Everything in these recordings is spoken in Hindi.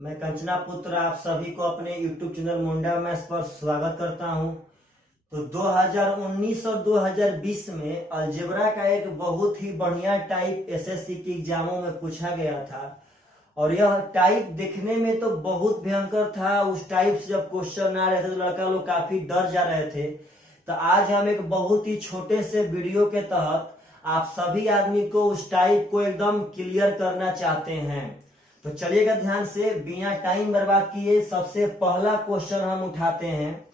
मैं कंचना पुत्र आप सभी को अपने YouTube चैनल मुंडा मैथ्स पर स्वागत करता हूं। तो 2019 और 2020 में अलजेब्रा का एक बहुत ही बढ़िया टाइप एसएससी की एग्जामों में पूछा गया था और यह टाइप देखने में तो बहुत भयंकर था। उस टाइप से जब क्वेश्चन आ रहे थे तो लड़का लोग काफी डर जा रहे थे। तो आज हम एक बहुत ही छोटे से वीडियो के तहत आप सभी आदमी को उस टाइप को एकदम क्लियर करना चाहते हैं। तो चलिएगा ध्यान से, बिना टाइम बर्बाद किए सबसे पहला क्वेश्चन हम उठाते हैं।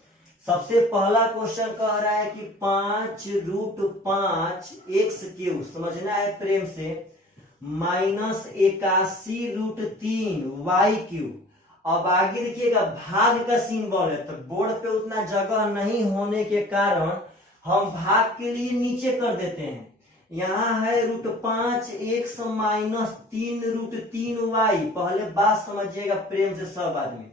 सबसे पहला क्वेश्चन कह रहा है कि 5√5 एक्स क्यूब, समझना है प्रेम से, -81√3 वाई क्यूब। अब आगे देखिएगा भाग का सिंबल है, तो बोर्ड पे उतना जगह नहीं होने के कारण हम भाग के लिए नीचे कर देते हैं। यहाँ है √5 एक्स -3√3y। पहले बात समझिएगा प्रेम से सब आदमी।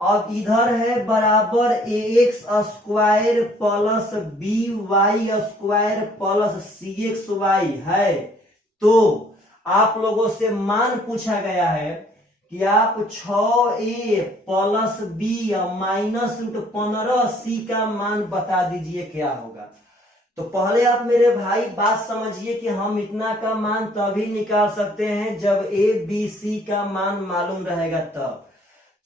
अब इधर है बराबर ax² plus by² plus cxy है। तो आप लोगों से मान पूछा गया है कि आप 6a प्लस b -√15c का मान बता दीजिए क्या होगा। तो पहले आप मेरे भाई बात समझिए कि हम इतना का मान तभी निकाल सकते हैं जब a b c का मान मालूम रहेगा तब।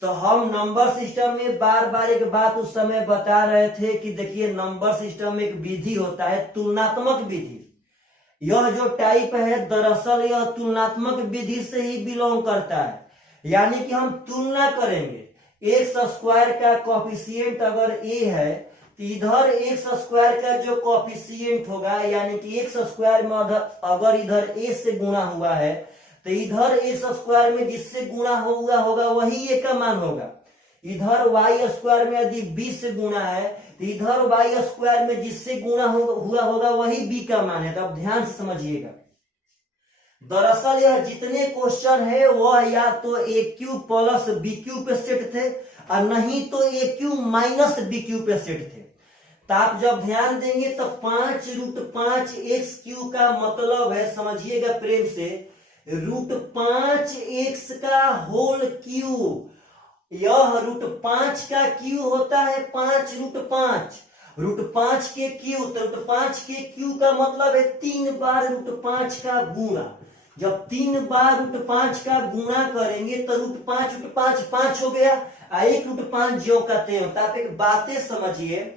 तो हम नंबर सिस्टम में बार बार एक बात उस समय बता रहे थे कि देखिए नंबर सिस्टम में एक विधि होता है, तुलनात्मक विधि। यह जो टाइप है दरअसल यह तुलनात्मक विधि से ही बिलोंग करता है, यानी कि हम तुलना करेंगे। x² का कोफिशिएंट अगर a है तो इधर x² का जो कोफिशिएंट होगा, यानी कि x² में अगर इधर a से गुणा हुआ है तो इधर x² में जिससे गुणा हुआ होगा वही a का मान होगा। इधर y² में यदि b से गुणा है तो इधर y² में जिससे गुणा हुआ होगा वही b का मान है। तो अब ध्यान से समझिएगा, दरअसल यह जितने क्वेश्चन है वह या तो a³ प्लस b³ पे सेट थे और नहीं तो a³ माइनस b³ पे सेट थे। तो आप जब ध्यान देंगे तो 5√5 x³ का मतलब है, समझिएगा प्रेम से, √5x का होल क्यूब। यह √5 का क्यूब होता है 5√5, √5 के क्यूब। तो √5 के क्यूब का मतलब है 3 बार √5 का गुणा। जब 3 बार √5 का गुणा करेंगे तो √5 5 हो गया, 1√5 जो कहते हैं। तो आप एक बातें समझिए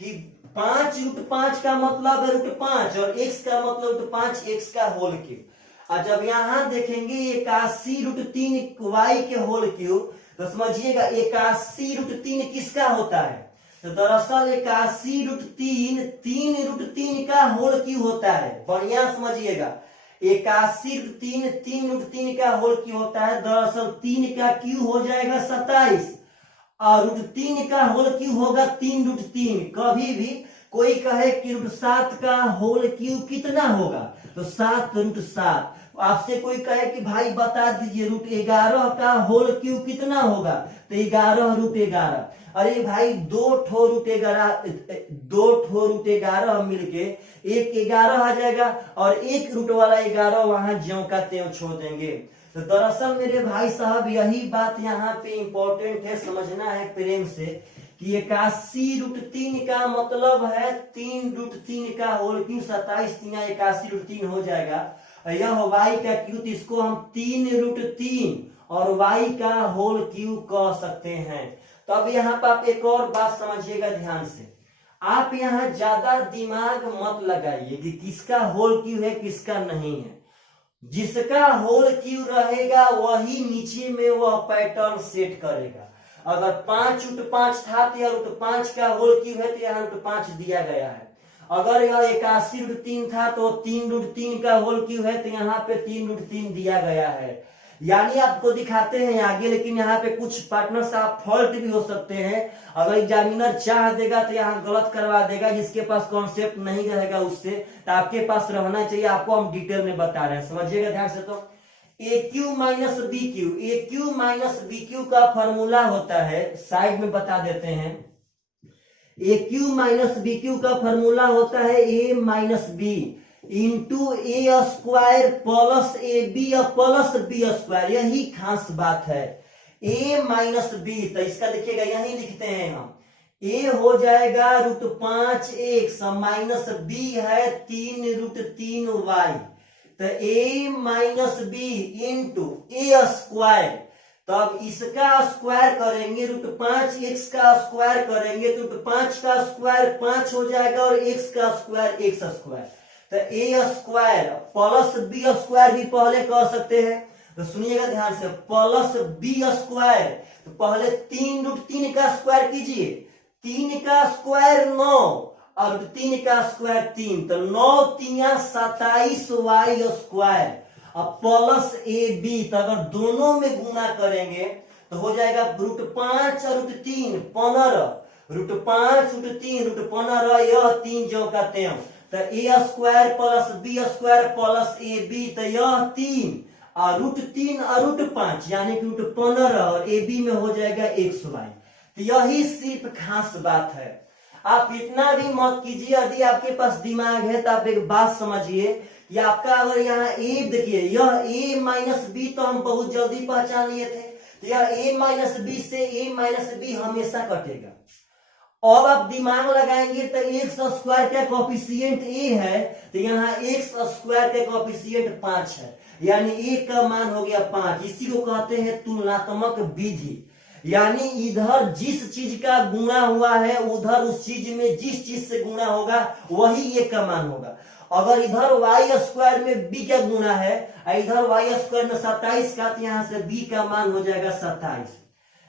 कि 5√5 का मतलब है √5 और x का मतलब √5 x का होल क्यूब। और जब यहां देखेंगे 81√3 y के होल क्यूब तो समझिएगा 81√3 किसका होता है। तो दरअसल 81√3 3√3 का होल क्यूब होता है। बढ़िया समझिएगा, 81√3 3√3 का होल क्यूब होता है। दरअसल 3 का क्यूब हो जाएगा 27 और √3 का होल क्यूब होगा 3√3। कभी भी कोई कहे कि √7 का होल क्यूब कितना होगा तो 7√7। आपसे कोई कहे कि भाई बता दीजिए √11 का होल क्यूब कितना होगा तो 11√11। अरे भाई दो ठो √11 मिलके एक 11 आ जाएगा और एक रूट वाला 11 वहां ज्यों का त्यों छोड़ देंगे। तो दरअसल मेरे भाई साहब यही बात यहाँ पे इंपॉर्टेंट है, समझना है प्रेम से कि 81√3 का मतलब है 3√3 का होल क्यूब। 27 3 81√3 हो जाएगा। यह y का क्यूब, इसको हम 3√3 और y का होल क्यूब कह सकते हैं। तो अब यहाँ पर आप एक और बात समझिएगा ध्यान से। आप यहाँ ज्यादा दिमाग मत लगाइए कि किसका होल क्यूब है किसका नहीं है। जिसका होल क्यूब रहेगा वही नीचे में वह पैटर्न सेट करेगा। अगर 5√5 था तो यह √5 का होल क्यूब है तो यहाँ √5 दिया गया है। अगर यह 81√3 था तो 3√3 का होल क्यूब है तो यहाँ पे 3√3 दिया गया है। यानी आपको दिखाते हैं आगे, लेकिन यहाँ पे कुछ पार्टनर से आप फॉल्ट भी हो सकते हैं। अगर एग्जामिनर चाह देगा तो यहाँ गलत करवा देगा, जिसके पास कॉन्सेप्ट नहीं रहेगा उससे तो आपके पास रहना चाहिए। आपको हम डिटेल में बता रहे हैं, समझिएगा ध्यान से। तो a³ minus b³, a³ minus b³ का फॉर्मूला होता है, साइड में बता देते हैं। a³ माइनस b³ का फॉर्मूला होता है a minus b into a² plus ab plus b²। यही खास बात है, a माइनस बी, तो इसका देखिएगा यही लिखते हैं हम, a हो जाएगा √5x माइनस b है 3√3y, तो a minus b into A square. तो अब इसका स्क्वायर करेंगे, √5x का स्क्वायर करेंगे तो √5 का स्क्वायर 5 हो जाएगा और x का स्क्वायर x स्क्वायर, तो a square plus b square भी पहले कह सकते हैं। तो सुनिएगा ध्यान से, प्लस b स्क्वायर, तो पहले 3√3 का स्क्वायर कीजिए, 3 का स्क्वायर 9 और 3 का स्क्वायर 3, तो 9 3 27y स्क्वायर। अब प्लस ए बी, तो अगर दोनों में गुणा करेंगे तो हो जाएगा √5 और √3 15, √5 √3 √15, यह 3 जो का 3, तो A square plus B square plus A B, तो यह 3 और √3 और √5 यानी कि √15 और ए बी में हो जाएगा xy। तो यही सिर्फ खास बात है, आप इतना भी मत कीजिए। यदि आपके पास दिमाग है तो आप एक बात समझिए कि आपका अगर यहाँ ए, देखिए यह a माइनस बी तो हम बहुत जल्दी पहचान लिए थे, तो यह a माइनस बी से a माइनस बी हमेशा कटेगा। अब आप दिमाग लगाएंगे तो एक्स स्क्वायर का कोफिशिएंट a है, तो यहाँ एक्स स्क्वायर का कोफिशिएंट 5 है, यानी a का मान हो गया 5। इसी को कहते हैं तुलनात्मक विधि, यानी इधर जिस चीज का गुणा हुआ है उधर उस चीज में जिस चीज से गुणा होगा वही a का मान होगा। अगर इधर y स्क्वायर में b का गुणा है, इधर y स्क्वायर में 27 का, तो यहाँ से b का मान हो जाएगा 27।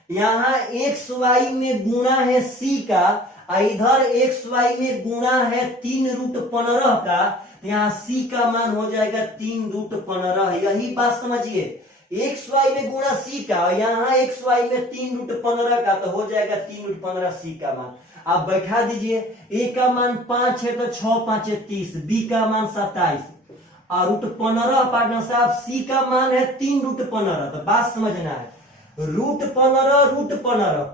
यहाँ xy में गुणा है c का, इधर xy में गुणा है 3√15 का, तो यहाँ c का मान हो जाएगा 3√15। यही बात समझिए, xy में गुणा c का, यहाँ xy में 3√15 का, तो हो जाएगा 3√15 c का मान। आप बैठा दीजिए, a का मान 5 है तो 6 5 30, b का मान 27 और √15 पार्टनर साहब c का मान है 3√15। तो बात समझना है, √15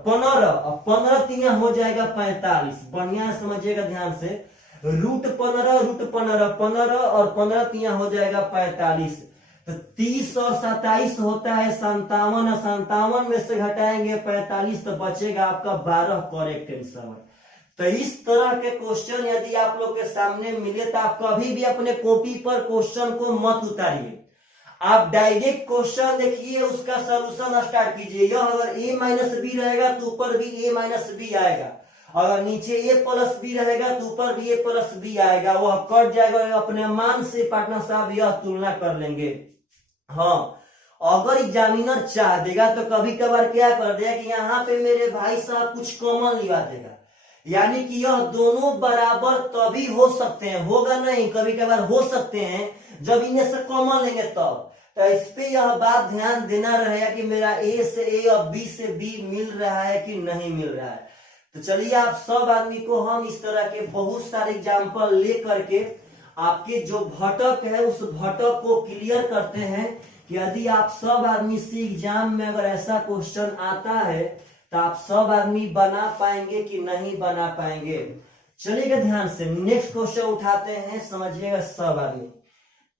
15 और 15 3 हो जाएगा 45। बढ़िया समझिएगा ध्यान से, √15 15 और 15 3 हो जाएगा 45, तो 30 और 27 होता है 57, 57 में से घटाएंगे 45 तो बचेगा आपका 12। Correct answer. तो इस तरह के क्वेश्चन यदि आप लोग के सामने मिले तो आप कभी भी अपने कॉपी पर क्वेश्चन को मत उतारिए, आप डायरेक्ट क्वेश्चन देखिए, उसका सॉल्यूशन स्टार्ट कीजिए। यह अगर a माइनस बी रहेगा तो ऊपर भी a माइनस बी आएगा, अगर नीचे a प्लस बी रहेगा तो ऊपर भी a प्लस बी आएगा, वह कट जाएगा, अपने मान से पार्टनर साहब यह तुलना कर लेंगे। हाँ, अगर एग्जामिनर चाह देगा तो कभी कभार क्या कर देगा कि यहाँ पे मेरे भाई साहब कुछ कॉमन लिखा देगा, यानी कि यह दोनों बराबर तभी हो सकते हैं, होगा नहीं, कभी कभार हो सकते हैं जब इन्हें से कॉमन लेंगे तब। तो इस पे यह बात ध्यान देना रहेगा कि मेरा a से a और b से b मिल रहा है कि नहीं मिल रहा है। तो चलिए आप सब आदमी को हम इस तरह के बहुत सारे एग्जाम्पल ले करके आपके जो भटक है उस भटक को क्लियर करते हैं कि यदि आप सब आदमी से एग्जाम में अगर ऐसा क्वेश्चन आता है तो आप सब आदमी बना पाएंगे कि नहीं बना पाएंगे। चलिएगा ध्यान से, नेक्स्ट क्वेश्चन उठाते हैं, समझिएगा सब आदमी।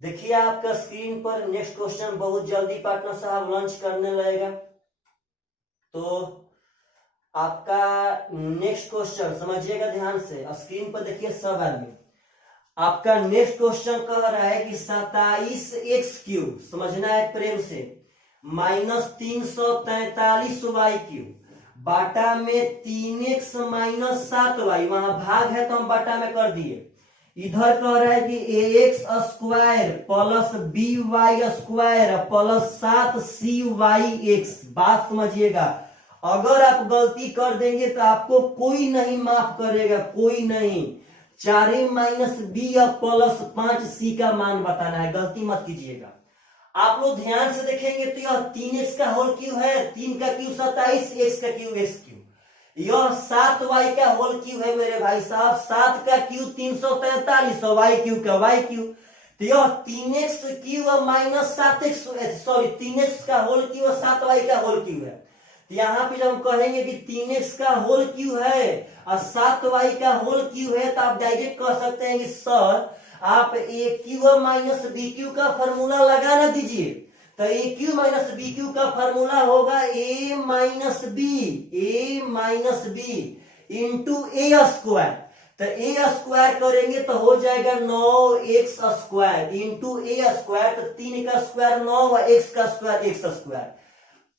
देखिए आपका स्क्रीन पर नेक्स्ट क्वेश्चन बहुत जल्दी पार्टनर साहब लॉन्च करने लगेगा, तो आपका नेक्स्ट क्वेश्चन समझिएगा ध्यान से, स्क्रीन पर देखिए सब आदमी। आपका नेक्स्ट क्वेश्चन कह रहा है कि 27x³ समझना है प्रेम से, माइनस 343y³ बाटा में 3x माइनस 7y, वहां भाग है तो हम बाटा में कर दिए। इधर कह रहा है कि ax² plus by² plus 7cyx। बात समझिएगा, अगर आप गलती कर देंगे तो आपको कोई नहीं माफ करेगा, कोई नहीं। 4a minus b plus 5c का मान बताना है, गलती मत कीजिएगा। आप लोग ध्यान से देखेंगे तो यह 3x का होल क्यूब है, 3 का क्यूब 27, x का क्यूब x³। यह 7y का होल क्यूब है मेरे भाई साहब, 7 का क्यूब 343 और y³ का y³। तो यह 3x³ minus 7x, sorry 3x का होल क्यूब और 7y का होल क्यूब है। तो यहाँ पे जब हम कहेंगे कि 3x का होल क्यूब है और 7y का होल क्यूब है तो आप डायरेक्ट कह सकते हैं कि सर आप a³ माइनस b³ का फॉर्मूला लगा ना दीजिए। तो A cube minus B cube का फॉर्मूला होगा ए माइनस बी इंटू ए स्क्वायर। तो ए स्क्वायर करेंगे तो हो जाएगा 9x स्क्वायर इंटू ए स्क्वायर, तो 3 का स्क्वायर 9 और x का square x square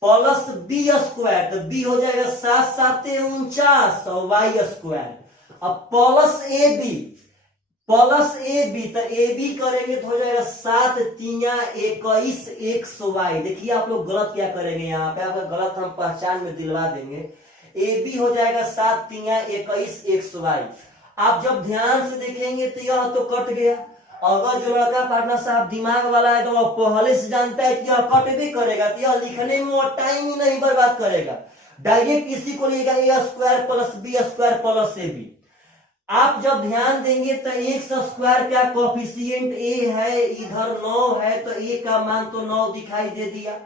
plus B square, तो बी हो जाएगा 7 7 49 और वाई स्क्वायर। अब प्लस ए बी तो ए बी करेंगे तो हो जाएगा 7 3 21 एक्स वाई। देखिए आप लोग गलत क्या करेंगे, यहाँ पे आपका गलत हम पहचान में दिलवा देंगे। ए बी हो जाएगा 7 3 21 एक्स वाई। आप जब ध्यान से देखेंगे तो यह तो कट गया। अगर जो लड़का पार्टनर साहब दिमाग वाला है तो वह पहले से जानता है कि यह कट भी करेगा, तो यह लिखने में वो टाइम ही नहीं बर्बाद करेगा, डायरेक्ट इसी को लेगा A square plus B square plus A B. आप जब ध्यान देंगे तो एक्स स्क्वायर का कोफिशिएंट ए है, इधर 9 है तो ए का मान तो 9 दिखाई दे दिया।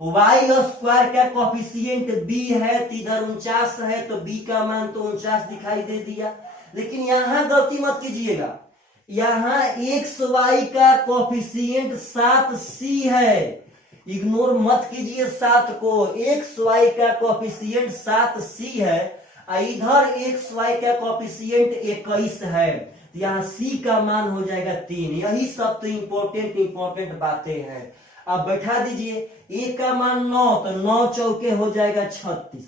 वाई स्क्वायर का कोफिशिएंट बी है तो इधर 49 है तो बी का मान तो 49 दिखाई दे दिया। लेकिन यहां गलती मत कीजिएगा, यहां एक्स वाई का कोफिशिएंट 7c है, इग्नोर मत कीजिए 7 को। एक्स वाई का कोफिशिएंट 7c है, इधर एक्स वाई का कोफिशिएंट 21 है, यहाँ c का मान हो जाएगा 3। यही सब तो इंपॉर्टेंट बातें हैं। अब बैठा दीजिए, ए का मान 9 तो 9 चौके हो जाएगा 36,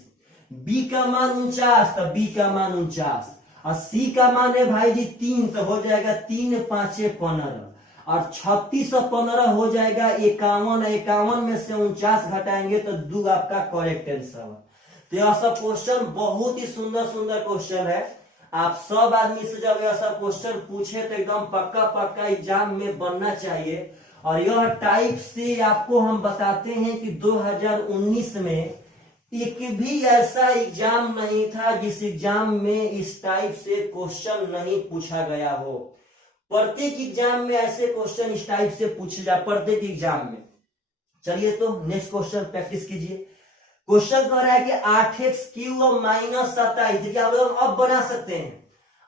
बी का मान 49 तो बी का मान 49 और सी का मान है भाई जी 3 तो हो जाएगा 3 5 15 और 36 और 15 हो जाएगा 51। 51 में से 49 घटाएंगे तो 2 आपका करेक्ट आंसर। तो यह सब क्वेश्चन बहुत ही सुंदर क्वेश्चन है। आप सब आदमी से जब यह सब क्वेश्चन पूछे तो एकदम पक्का एग्जाम में बनना चाहिए। और यह टाइप से आपको हम बताते हैं कि 2019 में एक भी ऐसा एग्जाम नहीं था जिस एग्जाम में इस टाइप से क्वेश्चन नहीं पूछा गया हो। प्रत्येक एग्जाम में ऐसे क्वेश्चन इस टाइप से पूछे जाए, प्रत्येक एग्जाम में। चलिए तो नेक्स्ट क्वेश्चन प्रैक्टिस कीजिए। क्वेश्चन कह रहा है कि 8x क्यूब और माइनस 27, देखिए आप लोग अब बना सकते हैं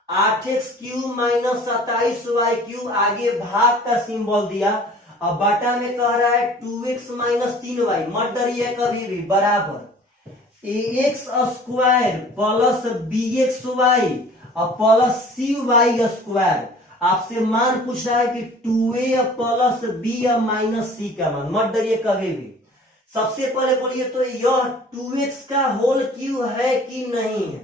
8x cube minus 27 Y cube, आगे भाग का सिंबल दिया। अब बाटा में कह रहा है 2x माइनस 3y, मत डरिए कभी भी, बराबर ax square plus bx y और प्लस cy स्क्वायर। आपसे मान पूछ रहा है कि 2a प्लस b और माइनस c का मान, मत डरिए कभी भी। सबसे पहले बोलिए तो यह 2x का होल क्यूब है कि नहीं है,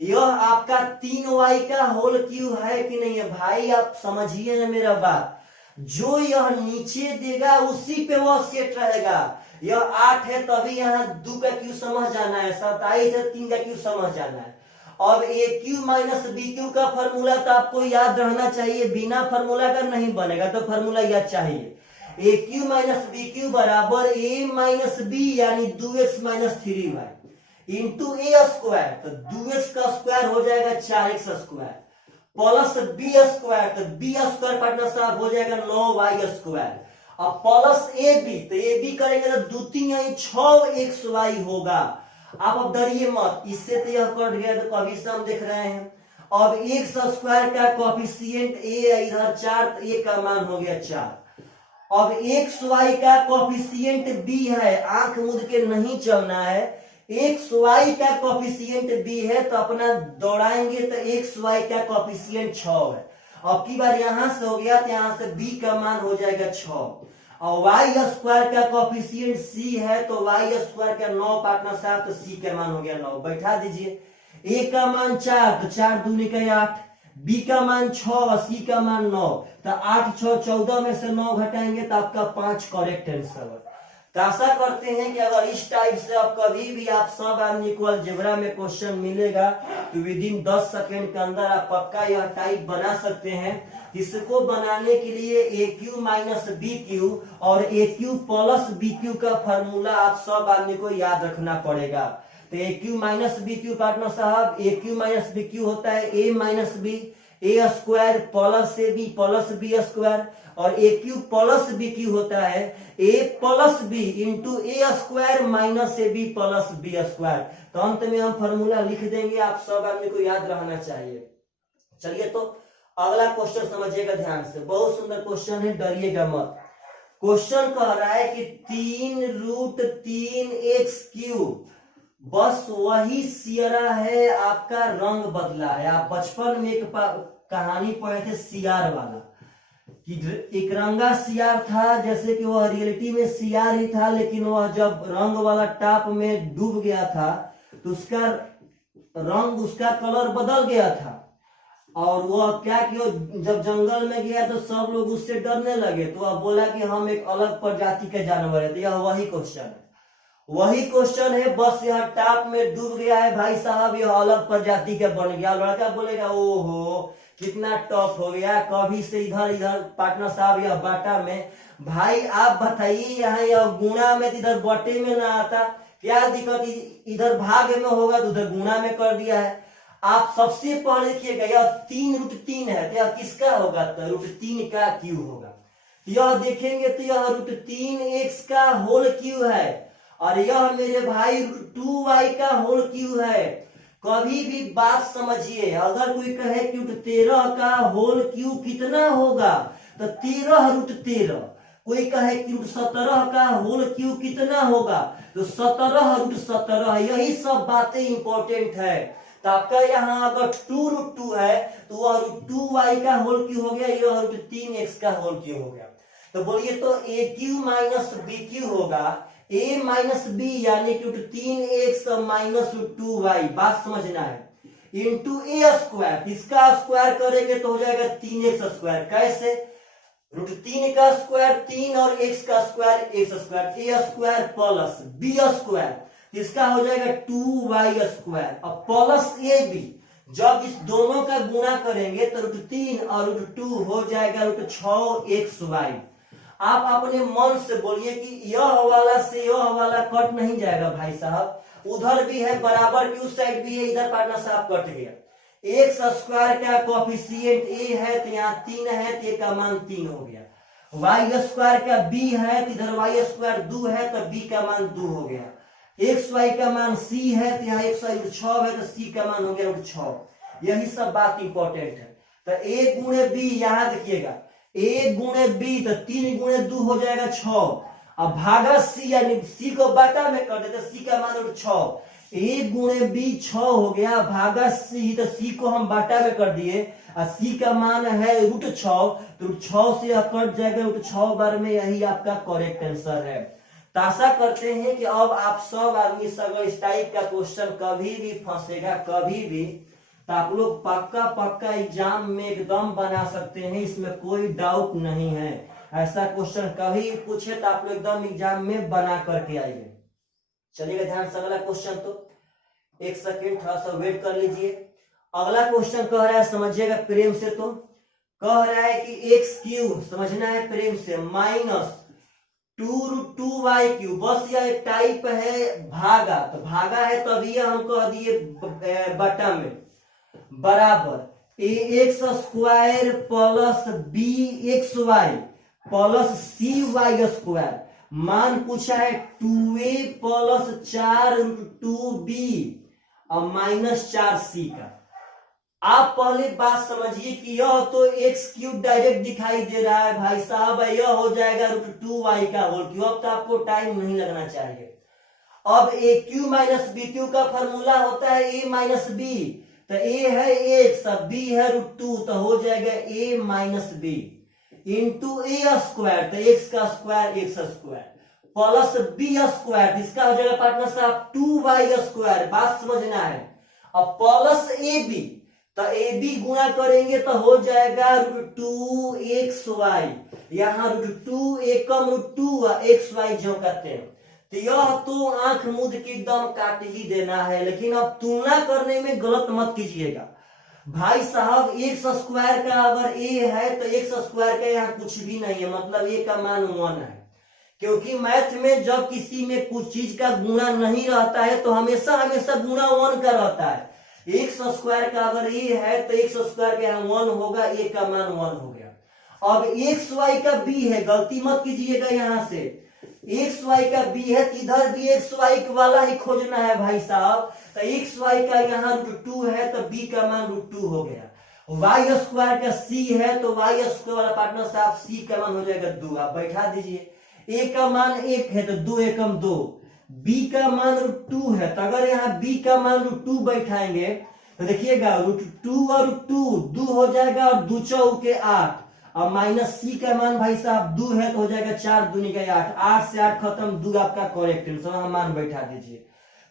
यह आपका 3y का होल क्यूब है कि नहीं है। भाई आप समझिए ना मेरा बात, जो यह नीचे देगा उसी पे वह सेट रहेगा। यह 8 है तभी यहाँ 2 का क्यूब समझ जाना है, 27 है 3 का क्यूब समझ जाना है। और A cube minus B cube का फॉर्मूला तो आपको याद रहना चाहिए, बिना फॉर्मूला का नहीं बनेगा, तो फॉर्मूला याद चाहिए। ए क्यू माइनस बी क्यू बराबर ए माइनस बी यानी 2x माइनस 3y इंटू ए स्क्वायर, तो 2x का स्क्वायर हो जाएगा 4x square plus B square, तो बी स्क्वायर पार्टनर साहब हो जाएगा 9y स्क्वायर। अब प्लस ए बी, तो ए बी करेंगे तो 2 3 यानी 6xy होगा। अब डरिए मत, इससे तो यह कट गया तो कभी से हम देख रहे हैं। अब एक्स स्क्वायर का कोफिशिएंट ए इधर 4, तो ए का मान हो गया 4। अब एक्स वाई का कोफिशिएंट बी है, आंख मूंद के नहीं चलना है। एक्स वाई का कोफिशिएंट बी है तो अपना दौड़ाएंगे तो एक्स वाई का कोफिशिएंट 6 है। अब की बार यहां से हो गया तो यहां से बी का मान हो जाएगा 6 और वाई स्क्वायर का कोफिशिएंट सी है तो वाई स्क्वायर का 9 पार्टनर साहब, तो सी का मान हो गया 9। बैठा दीजिए, ए का मान 4 तो 4 दूनी का 8, बी का मान 6 और सी का मान 9, तो 8 6 14 में से 9 घटाएंगे तो आपका 5 करेक्ट आंसर। तो आशा करते हैं कि अगर इस टाइप से आप कभी भी आप सब आदमी को अलजेब्रा में क्वेश्चन मिलेगा तो विद इन 10 सेकंड के अंदर आप पक्का यह टाइप बना सकते हैं। इसको बनाने के लिए A cube minus B cube और A cube plus B cube का फॉर्मूला आप सब आदमी को याद रखना पड़ेगा। तो A cube minus B cube partner साहब, A cube minus B cube होता है A minus B, A square plus A B plus B square, और A cube plus B cube होता है A plus B into A square minus A B plus B square. तो अंत में हम फॉर्मूला लिख देंगे, आप सब आदमी को याद रहना चाहिए। चलिए तो अगला क्वेश्चन समझिएगा ध्यान से, बहुत सुंदर क्वेश्चन है, डरिएगा मत। क्वेश्चन कह रहा है कि 3√3x³ बस वही सियरा है, आपका रंग बदला है। आप बचपन में एक कहानी पढ़े थे सियार वाला, कि एक रंगा सियार था, जैसे कि वह रियलिटी में सियार ही था, लेकिन वह जब रंग वाला टाप में डूब गया था तो उसका रंग, उसका कलर बदल गया था। और वह क्या किया, जब जंगल में गया तो सब लोग उससे डरने लगे, तो वह बोला कि हम एक अलग प्रजाति के जानवर है। तो यह वही क्वेश्चन है, बस यह टाप में डूब गया है भाई साहब, यह अलग प्रजाति का बन गया। लड़का बोलेगा ओहो कितना टफ हो गया, कभी से इधर पार्टनर साहब यह बाटा में। भाई आप बताइए, यहाँ यह गुणा में इधर बटे में ना आता, क्या दिक्कत, इधर भाग में होगा तो उधर गुणा में कर दिया है। आप सबसे पहले देखिएगा यह 3√3 है, तो यह किसका होगा, तो √3 का क्यूब होगा। यह देखेंगे तो यह √3x का होल क्यूब है, और यह मेरे भाई √2y का होल क्यूब है। कभी भी बात समझिए, अगर कोई कहे कि √13 का होल क्यूब कितना होगा, तो 13√13। कोई कहे कि √17 का होल क्यूब कितना होगा, तो 17√17। यही सब बातें इंपॉर्टेंट है। तो आपका यहाँ अगर 2√2 है तो वह √2y का होल क्यूब हो गया, यह √3x का होल क्यूब हो गया। तो बोलिए तो a³ माइनस b³ होगा, a माइनस बी यानी कि √3x माइनस √2y, बात समझना है, इंटू a²। इसका स्क्वायर करेंगे तो हो जाएगा 3x²। कैसे, √3 का स्क्वायर 3 और x का square x², a² plus b², इसका हो जाएगा 2y²। अब प्लस ab, जब इस दोनों का गुणा करेंगे तो √3 और √2 हो जाएगा √6xy। आप अपने मन से बोलिए कि यह वाला से यह वाला कट नहीं जाएगा भाई साहब, उधर भी है बराबर की उस साइड भी है, इधर पार्टनर साहब कट गया। x² का कोफिशिएंट a है तो यहाँ 3 है, तो a का मान 3 हो गया। y² का b है तो इधर y² 2 है तो b का मान 2 हो गया। xy का मान c है तो यहाँ xy 6 है तो c का मान हो गया 6। यही सब बात इंपॉर्टेंट है। तो a गुणे b, यहाँ देखिएगा a गुणे b तो 3 गुणे 2 हो जाएगा 6। अब भागा c, यानी c को बटा में कर देते, c का मान 6। a गुणे b 6 हो गया, भागा c, तो c को हम बाटा में कर दिए, और c का मान है √6, तो √6 से कट जाएगा √6 बार में। यही आपका करेक्ट आंसर है। तो आशा करते हैं कि अब आप सब आदमी सब इस टाइप का क्वेश्चन कभी भी फंसेगा कभी भी, तो आप लोग पक्का एग्जाम में एकदम बना सकते हैं, इसमें कोई डाउट नहीं है। ऐसा क्वेश्चन कभी पूछे तो आप लोग एकदम एग्जाम में बना करके आइए। चलिएगा ध्यान से अगला क्वेश्चन, तो एक सेकेंड थोड़ा सा वेट कर लीजिए। अगला क्वेश्चन कह रहा है, समझिएगा प्रेम से, तो कह रहा है कि x³ समझना है प्रेम से, माइनस 2√2y³। बस यह एक टाइप है भागा, तो भागा है तो अभी हम कह दिए बटा में, बराबर ax² plus bxy plus cy²। मान पूछा है 2a प्लस 4√2b और माइनस 4c का। आप पहले बात समझिए कि यह तो x³ डायरेक्ट दिखाई दे रहा है भाई साहब, यह हो जाएगा √2y का होल क्यूब। अब तो आपको टाइम नहीं लगना चाहिए। अब a³ माइनस b³ का फॉर्मूला होता है a माइनस b, तो a है x, b है √2, तो हो जाएगा a minus b into a², तो x का स्क्वायर x² प्लस b², इसका हो जाएगा पार्टनर साहब 2y²। बात समझना है। अब प्लस ab, तो ab गुणा करेंगे तो हो जाएगा √2xy, यहाँ √2 एकम √2 xy जो कहते हैं। तो यह तो आंख मूंद के एकदम काट ही देना है, लेकिन अब तुलना करने में गलत मत कीजिएगा भाई साहब। x² का अगर a है तो x² का यहाँ कुछ भी नहीं है, मतलब a का मान 1 है। क्योंकि मैथ में जब किसी में कुछ चीज का गुणा नहीं रहता है तो हमेशा गुणा 1 का रहता है। x² का अगर a है तो x² का यहाँ 1 होगा, a का मान 1 हो गया। अब xy का b है, गलती मत कीजिएगा, यहाँ से xy का b है, इधर भी xy वाला ही खोजना है भाई साहब। तो xy का यहाँ √2 है तो b का मान √2 हो गया। वाई स्क्वायर का सी है तो वाई स्क्वायर वाला पार्टनर साहब सी का मान हो जाएगा 2। आप बैठा दीजिए, ए का मान 1 है तो 2 एकम 2, बी का मान √2 है तो अगर यहाँ बी का मान √2 बैठाएंगे तो देखिएगा √2 और √2 2 हो जाएगा और 2 चौके 8 और माइनस सी का मान भाई साहब 2 है तो हो जाएगा 4 दूनी का 8, 8 से 8 खत्म, 2 आपका करेक्ट आंसर, मान बैठा दीजिए।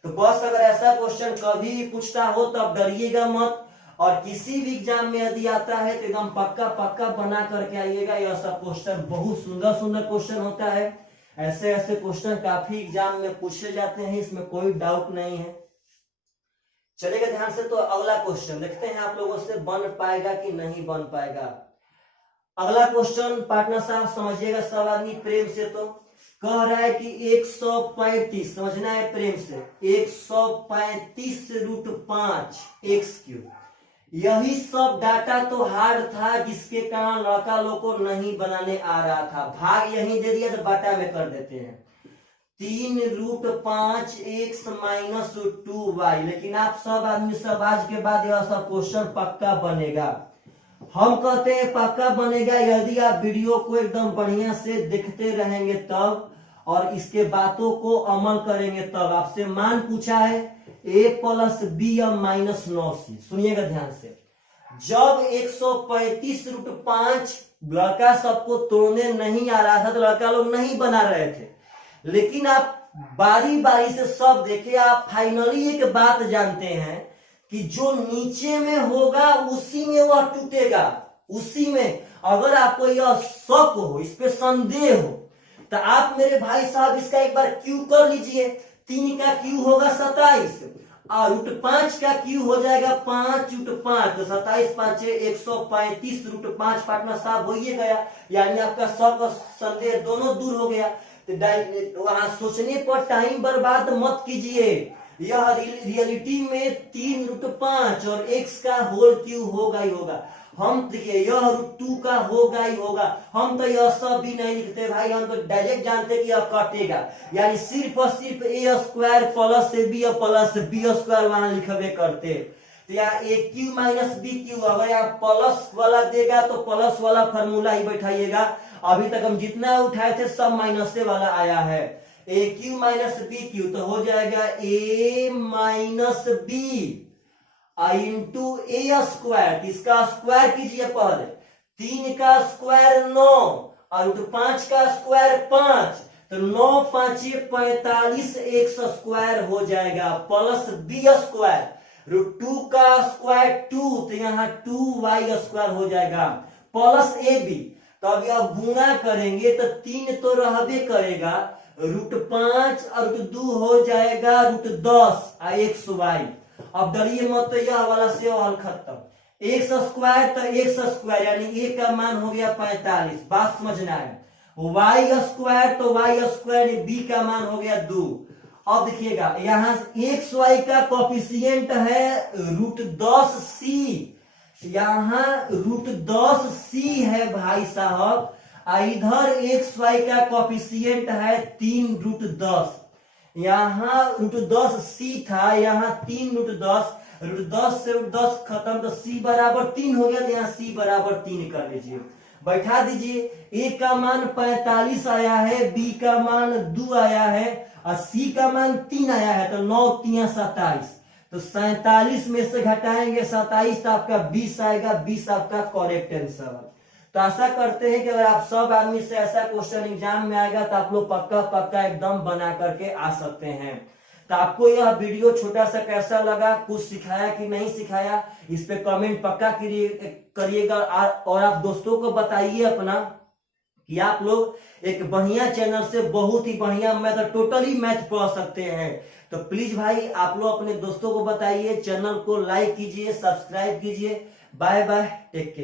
तो बस अगर ऐसा क्वेश्चन कभी पूछता हो तो आप डरिएगा मत, और किसी भी एग्जाम में यदि आता है तो एकदम पक्का पक्का बना करके आइएगा। यह सब क्वेश्चन बहुत सुंदर सुंदर क्वेश्चन होता है, ऐसे ऐसे क्वेश्चन काफी एग्जाम में पूछे जाते हैं, इसमें कोई डाउट नहीं है। चलेगा ध्यान से, तो अगला क्वेश्चन देखते हैं आप लोगों से बन पाएगा कि नहीं बन पाएगा। अगला क्वेश्चन पार्टनर साहब समझिएगा सब आदमी प्रेम से। तो कह रहा है कि 135, समझना है प्रेम से, 135 √5 x³। यही सब डाटा तो हार्ड था जिसके कारण लड़का लोग को नहीं बनाने आ रहा था। भाग यही दे दिया तो बटा में कर देते हैं, 3√5x - 2y। लेकिन आप सब आदमी सब आज के बाद यह सब क्वेश्चन पक्का बनेगा। हम कहते हैं पक्का बनेगा यदि आप वीडियो को एकदम बढ़िया से देखते रहेंगे तब, और इसके बातों को अमल करेंगे तब। आपसे मान पूछा है a + b -9c। सुनिएगा ध्यान से, जब 135 √5 लड़का सबको तोड़ने नहीं आ रहा था तो लड़का लोग नहीं बना रहे थे, लेकिन आप बारी बारी से सब देखे, आप फाइनली एक बात जानते हैं कि जो नीचे में होगा उसी में वह टूटेगा, उसी में। अगर आपको यह शक हो, इस पे संदेह हो, तो आप मेरे भाई साहब इसका एक बार क्यू कर लीजिए। 3 का क्यू होगा 27 और √5 का क्यू हो जाएगा 5√5, तो 27 5 135 √5 पार्टनर साहब हो ही गया, यानी आपका शक और संदेह दोनों दूर हो गया। तो वहां सोचने पर टाइम बर्बाद मत कीजिए, यह रियलिटी में 3√5 और x का होल क्यू होगा ही होगा। हम देखिए यह √2 का होगा ही होगा, हम तो यह सब भी नहीं लिखते भाई, हम तो डायरेक्ट जानते कि यह कटेगा, यानी सिर्फ और सिर्फ a² + ab प्लस b² वहां लिखबे करते। तो यहाँ aq - bq, अगर आप प्लस वाला देगा तो प्लस वाला फॉर्मूला ही बैठाइएगा। अभी तक हम जितना उठाए थे सब माइनस से वाला आया है। aq - bq तो हो जाएगा a - b इंटू a², इसका स्क्वायर कीजिए पहले, 3 का स्क्वायर 9 और √5 का स्क्वायर 5, तो 9 5 45 x² हो जाएगा, प्लस b² √2 का स्क्वायर 2, तो यहाँ 2y² हो जाएगा, प्लस ab। तो अब यह गुणा करेंगे तो 3 तो रहबे करेगा, √5 और √2 हो जाएगा √10 xy। अब डरिए मत, तो यह वाला से हल खत्म, x² तो x² यानी a का मान हो गया 45, बात समझना है। y² तो y² b का मान हो गया 2। अब देखिएगा यहाँ xy का कोफिशिएंट है √10c, यहाँ √10c है भाई साहब, इधर xy का कोफिशिएंट है 3√10, यहाँ √10c था, यहाँ 3√10, √10 से √10 खत्म तो c = 3 हो गया, तो यहाँ c = 3 कर लीजिए, बैठा दीजिए। a का मान 45 आया है, b का मान 2 आया है और c का मान 3 आया है, तो 9 3 27, तो 47 में से घटाएंगे 27 तो आपका 20 आएगा, 20 आपका करेक्ट आंसर। तो आशा करते हैं कि अगर आप सब आदमी से ऐसा क्वेश्चन एग्जाम में आएगा तो आप लोग पक्का पक्का एकदम बना करके आ सकते हैं। तो आपको यह वीडियो छोटा सा कैसा लगा, कुछ सिखाया कि नहीं सिखाया, इस पे कमेंट पक्का करिएगा, और आप दोस्तों को बताइए अपना कि आप लोग एक बढ़िया चैनल से बहुत ही बढ़िया मैथ, टोटली मैथ पढ़ सकते हैं। तो प्लीज भाई आप लोग अपने दोस्तों को बताइए, चैनल को लाइक कीजिए, सब्सक्राइब कीजिए। Bye bye, take care.